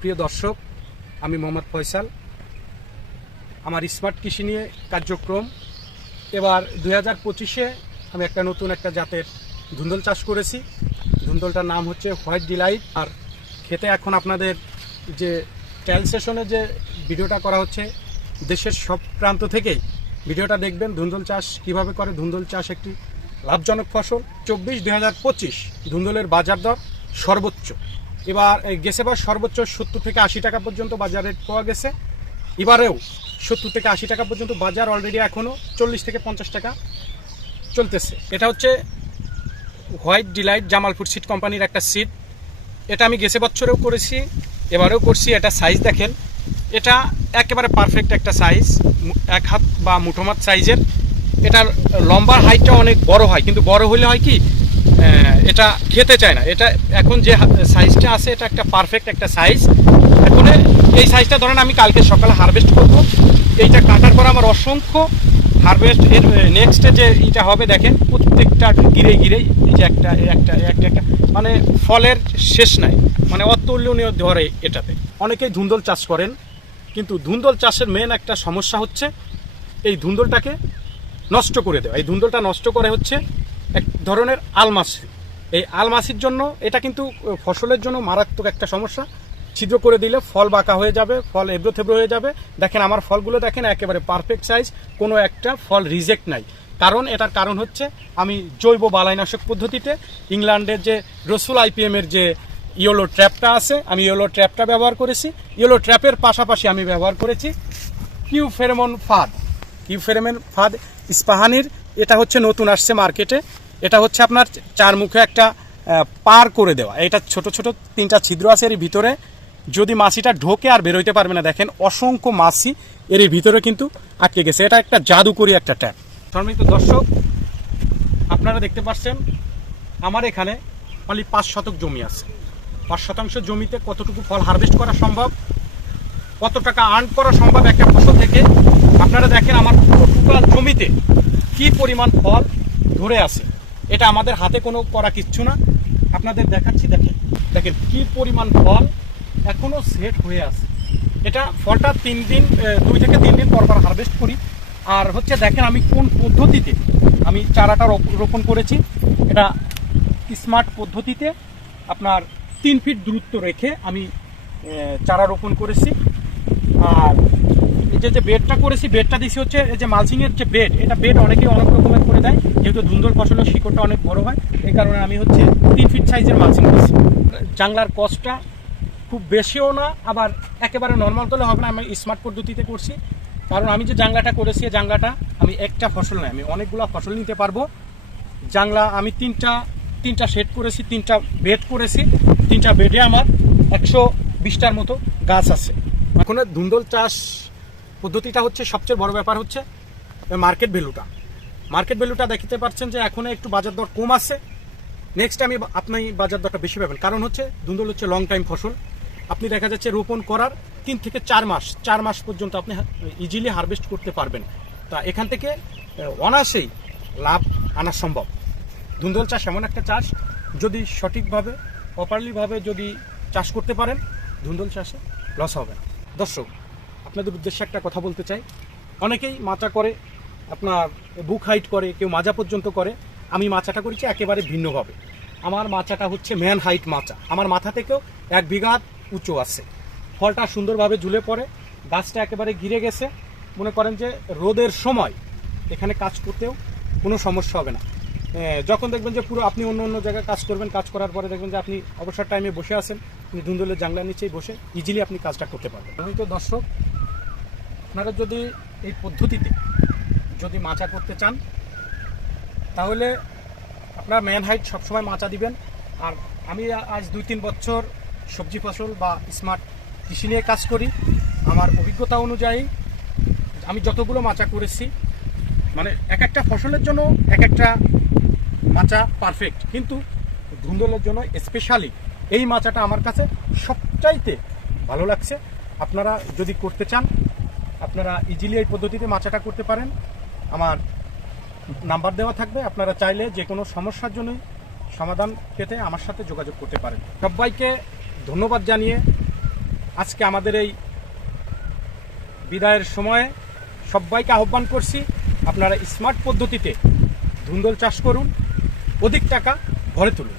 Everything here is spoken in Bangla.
প্রিয় দর্শক, আমি মোহাম্মদ ফয়সাল। আমার স্মার্ট কৃষি নিয়ে কার্যক্রম। এবার দুই হাজার পঁচিশে আমি একটা নতুন একটা জাতের ধুন্দল চাষ করেছি। ধুন্দলটার নাম হচ্ছে হোয়াইট ডিলাইট। আর খেতে এখন আপনাদের যে ট্রায়াল সেশনে যে ভিডিওটা করা হচ্ছে, দেশের সব প্রান্ত থেকেই ভিডিওটা দেখবেন, ধুন্দল চাষ কীভাবে করে। ধুন্দল চাষ একটি লাভজনক ফসল। চব্বিশ দুই হাজার পঁচিশ ধুন্দলের বাজার দর সর্বোচ্চ। এবার, এই গেছেবার সর্বোচ্চ সত্তর থেকে আশি টাকা পর্যন্ত বাজার রেট পাওয়া গেছে। এবারেও সত্তর থেকে আশি টাকা পর্যন্ত বাজার অলরেডি এখনও চল্লিশ থেকে পঞ্চাশ টাকা চলতেছে। এটা হচ্ছে হোয়াইট ডিলাইট জামালপুর সিট কোম্পানির একটা সিট। এটা আমি গেছে বছরেও করেছি, এবারেও করছি। এটা সাইজ দেখেন, এটা একেবারে পারফেক্ট একটা সাইজ এক হাত বা মুঠোমাত সাইজের এটার লম্বার হাইটটা অনেক বড় হয়, কিন্তু বড় হলে হয় কি এটা খেতে চায় না। এটা এখন যে সাইজটা আছে, এটা একটা পারফেক্ট একটা সাইজ এখন এই সাইজটা ধরেন আমি কালকে সকালে হারভেস্ট করব। এইটা কাটার পর আমার অসংখ্য হারভেস্ট এর নেক্সটে যে এটা হবে, দেখেন, প্রত্যেকটা গিরে গিরেই এই যে একটা একটা একটা একটা মানে ফলের শেষ নাই। মানে অতুলনীয় ধরে এটাতে। অনেকেই ধুন্দল চাষ করেন, কিন্তু ধুন্দল চাষের মেন একটা সমস্যা হচ্ছে, এই ধুন্দলটাকে নষ্ট করে দেওয়া। এই ধুন্দলটা নষ্ট করে হচ্ছে এক ধরনের আলমাসি। এই আলমাসির জন্য এটা কিন্তু ফসলের জন্য মারাত্মক একটা সমস্যা। ছিদ্র করে দিলে ফল বাঁকা হয়ে যাবে, ফল এবড়ো থেবড়ো হয়ে যাবে। দেখেন, আমার ফলগুলো দেখেন, একেবারে পারফেক্ট সাইজ কোনো একটা ফল রিজেক্ট নাই। কারণ এটার কারণ হচ্ছে, আমি জৈব বালাইনাশক পদ্ধতিতে ইংল্যান্ডের যে রসুল আইপিএমের যে ইয়েলো ট্র্যাপটা আছে, আমি ইয়েলো ট্র্যাপটা ব্যবহার করেছি। ইয়েলো ট্র্যাপের পাশাপাশি আমি ব্যবহার করেছি কিউ ফেরোমন ফাদ। কিউ ফেরোমন ফাদ ইস্পাহানির এটা হচ্ছে নতুন আসছে মার্কেটে। এটা হচ্ছে আপনার চার মুখে একটা পার করে দেওয়া। এটা ছোট ছোট তিনটা ছিদ্র আছে এর ভিতরে। যদি মাছিটা ঢোকে আর বেরোইতে পারবে না, দেখেন অসংখ্য মাছি এর ভিতরে কিন্তু আটকে গেছে। এটা একটা জাদুকরি একটা ট্যাপ। সম্মানিত দর্শক, আপনারা দেখতে পাচ্ছেন, আমার এখানে অনলি পাঁচ শতক জমি আছে। পাঁচ শতাংশ জমিতে কতটুকু ফল হারভেস্ট করা সম্ভব? কত টাকা আর্ন করা সম্ভব একটা ফসল থেকে? আপনারা দেখেন আমার পুরো টোটাল জমিতে কি পরিমাণ ফল ধরে আছে? এটা আমাদের হাতে কোনো করা কিচ্ছু না। আপনাদের দেখাচ্ছি, দেখেন। দেখেন কি পরিমাণ ফল এখনও সেট হয়ে আছে। এটা ফলটা তিন দিন দুই থেকে তিন দিন পর পর হারভেস্ট করি। আর হচ্ছে দেখেন আমি কোন পদ্ধতিতে আমি চারাটা রোপ- রোপণ করেছি। এটা স্মার্ট পদ্ধতিতে আপনার তিন ফিট দূরত্ব রেখে আমি চারা রোপণ করেছি। আর যে যে বেডটা করেছি বেডটা দিছি হচ্ছে এই যে মালচিংয়ের যে বেড এটা বেড অনেকেই অনেক রকমের করে দেয়, যেহেতু ধুন্দর ফসলের শিকড়টা অনেক বড় হয়, এই কারণে আমি হচ্ছে তিন ফিট সাইজের মালচিং দিচ্ছি জাংলার কস্টটা খুব বেশিও না, আবার একেবারে নর্মাল তোলে হবে না, আমি স্মার্ট পদ্ধতিতে করছি। কারণ আমি যে জাংলাটা করেছি জাংলাটা আমি একটা ফসল নয়, আমি অনেকগুলো ফসল নিতে পারব। জাংলা আমি তিনটা তিনটা সেট করেছি, তিনটা বেড করেছি, তিনটা বেডে আমার একশো বিশটার মতো গাছ আছে। এখন ধুন্দল চাষ পদ্ধতিটা হচ্ছে সবচেয়ে বড় ব্যাপার হচ্ছে মার্কেট ভ্যালুটা মার্কেট ভ্যালুটা দেখতে পাচ্ছেন যে এখন একটু বাজার দর কম আছে। নেক্সট আমি আপনি বাজার দরটা বেশি পাবেন। কারণ হচ্ছে ধুন্দল হচ্ছে লং টাইম ফসল। আপনি দেখা যাচ্ছে রোপণ করার তিন থেকে চার মাস চার মাস পর্যন্ত আপনি ইজিলি হারভেস্ট করতে পারবেন। তা এখান থেকে আহ, অনায়াসেই লাভ আনা সম্ভব। ধুন্দল চাষ এমন একটা চাষ যদি সঠিকভাবে প্রপারলিভাবে যদি চাষ করতে পারেন ধুন্দল চাষে লস হবে দর্শক আপনাদের উদ্দেশ্যে একটা কথা বলতে চাই। অনেকেই মাচা করে, আপনার বুক হাইট করে, কেউ মাজা পর্যন্ত করে। আমি মাচাটা করেছি একেবারে ভিন্নভাবে। আমার মাচাটা হচ্ছে ম্যান হাইট মাচা। আমার মাথা থেকেও এক বিঘা উঁচু আছে। ফলটা সুন্দরভাবে ঝুলে পড়ে, গাছটা একেবারে ঘিরে গেছে। মনে করেন যে রোদের সময় এখানে কাজ করতেও কোনো সমস্যা হবে না। যখন দেখবেন যে পুরো আপনি অন্য অন্য জায়গায় কাজ করবেন, কাজ করার পরে দেখবেন যে আপনি অবসর টাইমে বসে আছেন, আপনি ধুন্দুলের জাংলার নিচেই বসে ইজিলি আপনি কাজটা করতে পারবেন। তো দর্শক আপনারা যদি এই পদ্ধতিতে যদি মাচা করতে চান, তাহলে আপনার ম্যান হাইট সবসময় মাচা দিবেন। আর আমি আজ দুই তিন বছর সবজি ফসল বা স্মার্ট কৃষি নিয়ে কাজ করি। আমার অভিজ্ঞতা অনুযায়ী আমি যতগুলো মাচা করেছি মানে এক একটা ফসলের জন্য এক একটা মাচা পারফেক্ট কিন্তু ধুন্দলের জন্য স্পেশালি এই মাচাটা আমার কাছে সবচাইতে ভালো লাগছে। আপনারা যদি করতে চান আপনারা ইজিলি এই পদ্ধতিতে মাচাটা করতে পারেন। আমার নাম্বার দেওয়া থাকবে, আপনারা চাইলে যে কোনো সমস্যার জন্য সমাধান পেতে আমার সাথে যোগাযোগ করতে পারেন। সবাইকে ধন্যবাদ জানিয়ে আজকে আমাদের এই বিদায়ের সময়ে সবাইকে আহ্বান করছি, আপনারা স্মার্ট পদ্ধতিতে ধুন্দল চাষ করুন, অধিক টাকা ভরে তুলুন।